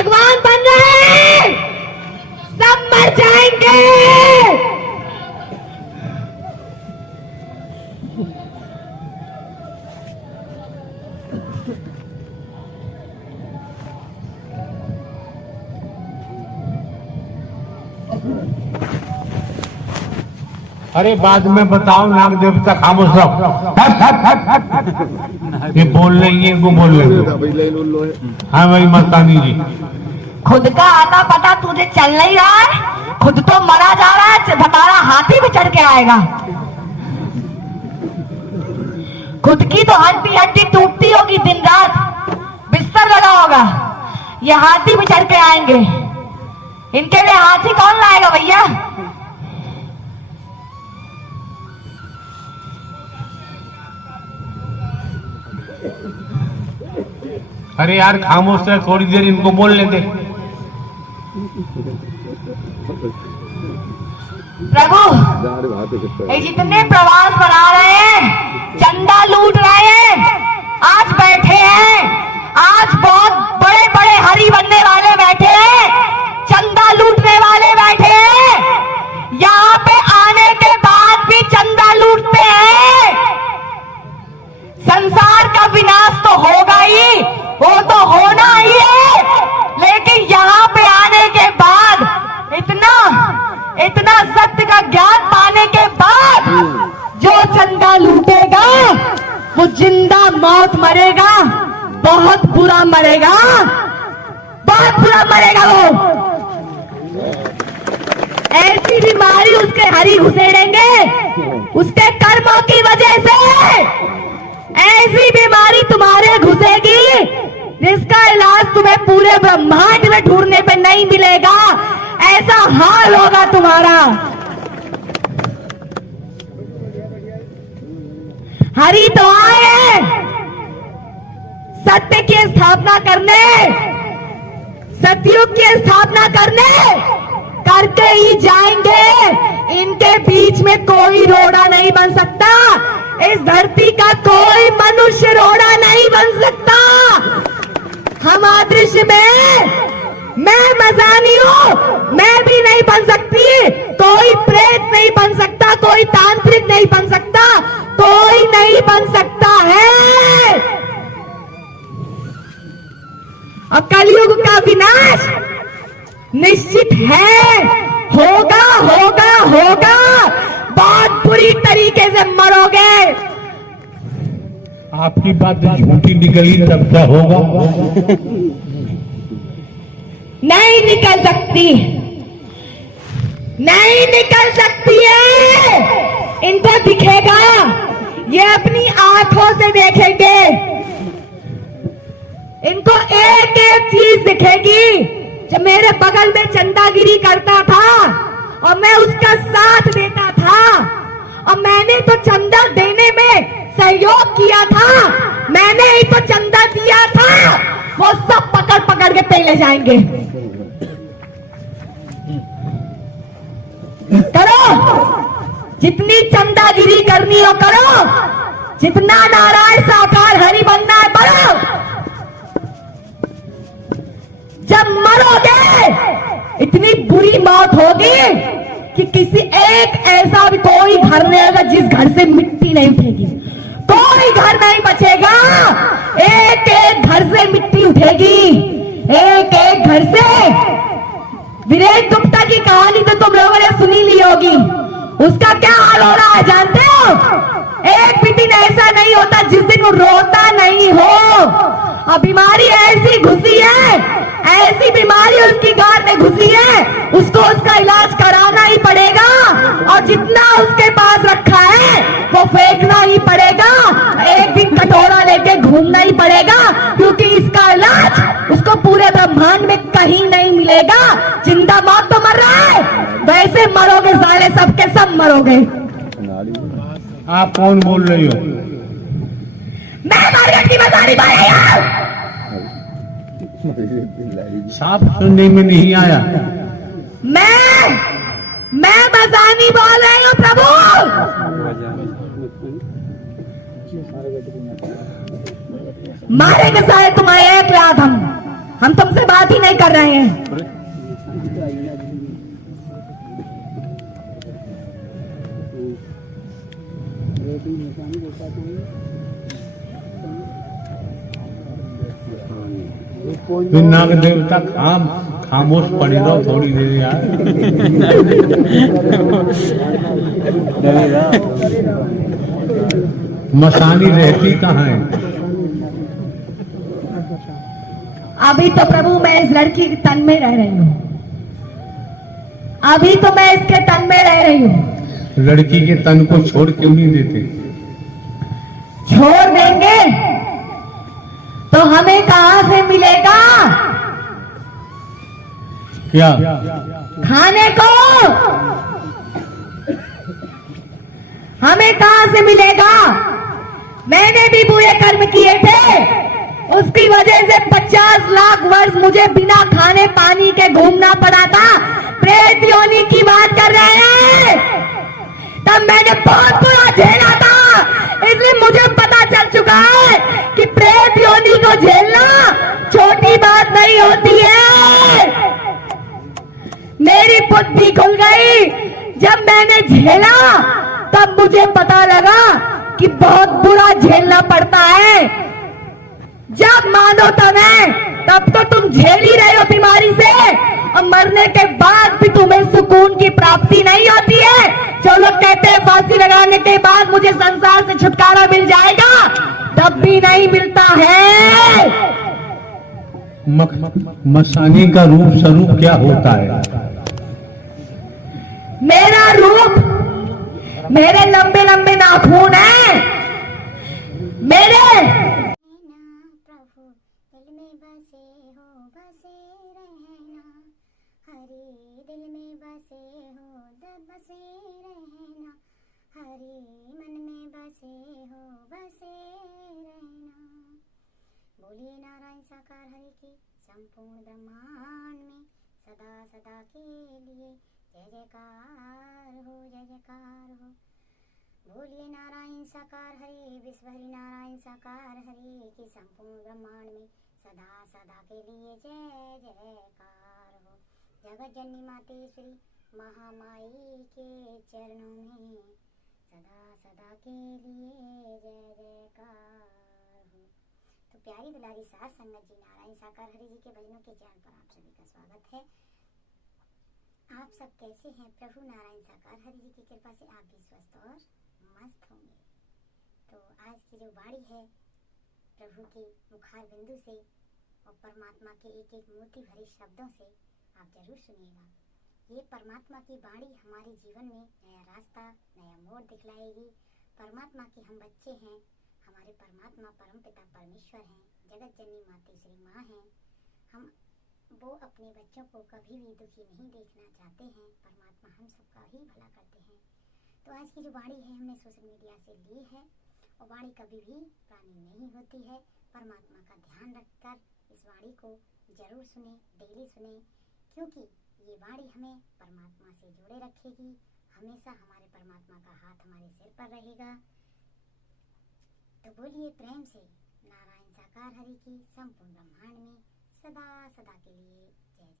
भगवान बन रहे हैं, सब मर जाएंगे। अरे बाद में बताओ, नाग देवता खामोश रहो। ये बोल रही है, इनको बोल रहे। हाँ भाई मस्तानी जी, खुद का आता पता तुझे चल नहीं रहा है, खुद तो मरा जा रहा है, हमारा हाथी भी चढ़ के आएगा। खुद की तो हड्डी हड्डी टूटती होगी, दिन रात बिस्तर लगा होगा, ये हाथी भी चढ़ के आएंगे। इनके लिए हाथी कौन लाएगा भैया? अरे यार खामोश है, थोड़ी देर इनको बोल लेते। प्रभु, ये जितने प्रवास बना रहे हैं, चंदा लूट रहे हैं, आज बैठे हैं, आज बहुत बड़े बड़े हरि बनने वाले बैठे हैं, चंदा लूटने वाले बैठे हैं। यहाँ पे आने के बाद भी चंदा लूटते हैं। संसार का विनाश तो होगा ही, वो तो होना ही है, लेकिन यहाँ पे आने के बाद इतना सत्य का ज्ञान पाने के बाद जो चंदा लूटेगा वो जिंदा मौत मरेगा, बहुत बुरा मरेगा, बहुत बुरा मरेगा। वो ऐसी बीमारी उसके हरि घुसेड़ेंगे, उसके कर्मों की वजह से ऐसी बीमारी तुम्हारे घुसेगी जिसका इलाज तुम्हें पूरे ब्रह्मांड में ढूंढने पे नहीं मिलेगा। ऐसा हाल होगा तुम्हारा। हरि तो आए सत्य की स्थापना करने, सतयुग की स्थापना करने, करके ही जाएंगे। इनके बीच में कोई रोड़ा नहीं बन सकता, इस धरती का कोई मनुष्य रोड़ा नहीं बन सकता। हम अदृश्य में, मैं मजानी हूं, मैं भी नहीं बन सकती, कोई प्रेत नहीं बन सकता, कोई तांत्रिक नहीं बन सकता, कोई नहीं बन सकता है। अब कलयुग का विनाश निश्चित है, होगा होगा होगा, बहुत बुरी तरीके से मरोगे। आपकी बात झूठी निकली तब क्या होगा? नहीं निकल सकती, नहीं निकल सकती है। इनको दिखेगा, ये अपनी आंखों से देखेंगे, इनको एक एक चीज दिखेगी। जब मेरे बगल में चंदागिरी करता था और मैं उसका साथ देता था, और मैंने तो चंदा देने में सहयोग किया था, मैंने ही तो चंदा दिया था, वो सब पकड़ पकड़ के पहले जाएंगे। करो, जितनी चंदागिरी करनी हो करो, जितना नारायण साकार हरि बनना है बनो। जब मरोगे इतनी बुरी मौत होगी कि किसी एक ऐसा भी कोई घर नहीं होगा जिस घर से मिट्टी नहीं उठेगी, कोई घर नहीं बचेगा। एक एक घर से मिट्टी उठेगी, एक एक घर से। वीरेन गुप्ता की कहानी तो तुम लोगों ने सुनी ली होगी, उसका क्या हाल हो रहा है जानते हो? एक भी दिन ऐसा नहीं होता जिस दिन वो रोता नहीं हो। और बीमारी ऐसी घुसी है, ऐसी बीमारी उसकी गांठ में घुसी है, उसको उसका इलाज कराना ही पड़ेगा, और जितना उसके पास रखा है वो फेंकना ही पड़ेगा। एक दिन कटोरा लेके घूमना ही पड़ेगा, क्योंकि इसका इलाज उसको पूरे ब्रह्मांड में कहीं नहीं मिलेगा। जिंदा मौत तो मर रहा है, वैसे मरोगे साले, सबके सब मरोगे। आप कौन बोल रही हो? मैं मार्केट की मजारी साफ सुनने में नहीं आया। मैं मजानी बोल रही हूँ प्रभु। मारेंगे सारे तुम्हारे एक लाख। हम तुमसे बात ही नहीं कर रहे। रहे हैं। नाग देवता खामोश पड़े रहो थोड़ी देर यार। मसानी रहती कहाँ है? अभी तो प्रभु मैं इस लड़की के तन में रह रही हूँ, अभी तो मैं इसके तन में रह रही हूँ। लड़की के तन को छोड़ क्यों नहीं देते? छोड़ देंगे तो हमें कहां से मिलेगा क्या? खाने को हमें कहां से मिलेगा? मैंने भी बुरे कर्म किए थे, उसकी वजह से 50 लाख वर्ष मुझे बिना खाने पानी के घूमना पड़ा था। प्रेत योनि की बात कर रहे हैं, तब मैंने बहुत बुरा झेला था, इसलिए मुझे पता चल चुका है कि प्रेत योनि को झेलना छोटी बात नहीं होती है। मेरी बुद्धि खुल गई जब मैंने झेला, तब मुझे पता लगा कि बहुत बुरा झेलना पड़ता है। जब मानो तब तो तुम झेल ही रहे हो बीमारी से, और मरने के बाद भी तुम्हें सुकून की प्राप्ति नहीं होती है। जो लोग कहते हैं फांसी लगाने के बाद मुझे संसार से छुटकारा मिल जाएगा, तब भी नहीं मिलता है। मसानी का रूप स्वरूप क्या होता है? मेरा रूप, मेरे लंबे लंबे नाखून हैं, मेरे प्रभु दिल में बसे हो, बसे रहना, हरे दिल में बसे हो, बसे रहना, हरे मन में बसे हो, बसे रहना। बोलिए नारायण साकार हरि की संपूर्ण ब्रह्मांड में सदा सदा के लिए जय जयकार हो, जय जयकार हो। बोलिए नारायण साकार हरि विश्व हरि नारायण साकार हरि की संपूर्ण ब्रह्मांड में सदा सदा के लिए जय जयकार हो। जगत जननी मातेश्वरी महामाई के चरणों में सदा सदा के लिए जय जयकार हो। तो प्यारी दुलारी सास संगत जी, नारायण साकार हरि जी के भजनों के चरण पर आप सभी का स्वागत है। आप सब कैसे हैं? प्रभु नारायण साकार हरि जी की कृपा से आप भी स्वस्थ और मस्त होंगे। तो आज की जो वाणी है प्रभु के मुखार बिंदु से और परमात्मा के एक एक मोती भरे शब्दों से आप जरूर सुनिएगा। ये परमात्मा की वाणी हमारे जीवन में नया रास्ता, नया मोड़ दिखलाएगी। परमात्मा के हम बच्चे हैं, हमारे परमात्मा परमपिता परमेश्वर हैं, जगत जननी मातेश्वरी माँ हैं। हम वो अपने बच्चों को कभी भी दुखी नहीं देखना चाहते हैं। परमात्मा हम सबका ही भला करते हैं। तो आज की जो वाणी है हमने सोशल मीडिया से ली है, और वाणी कभी भी पुरानी नहीं होती है। परमात्मा का ध्यान रखकर इस वाणी को जरूर सुने, डेली सुने, क्योंकि ये वाणी हमें परमात्मा से जोड़े रखेगी। हमेशा हमारे परमात्मा का हाथ हमारे सिर पर रहेगा। तो बोलिए प्रेम से नारायण साकार हरि की संपूर्ण ब्रह्मांड में सदा सदा के लिए